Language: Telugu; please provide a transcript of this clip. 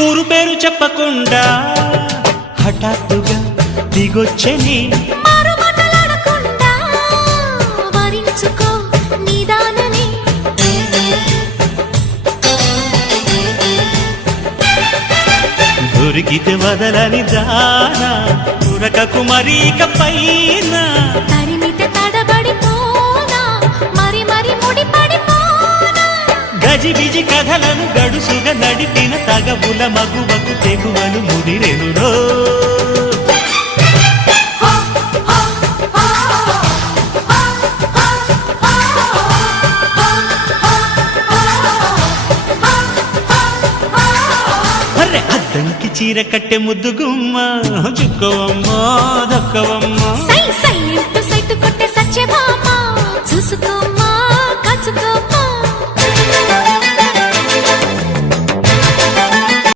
ఊరు పేరు చెప్పకుండా హఠాత్తుగా దిగొచ్చని దొరికితే వదలని దానా ఉరకకు మరీక పైన తరిమితే తడబడిపోనా మరి మరి ముడిపడిపోనా గజిబిజి కథలను గడుసుగా నడిపిన తగబుల మగువకు తెగువలు ముదిరెనురో అద్దంకి చీర కట్టె ముద్దుగుమ్మ చుక్కవమ్మా దక్కవమ్మా సై సై అంటూ సైటు కొట్టే సత్యభామ చూసుకోమ్మా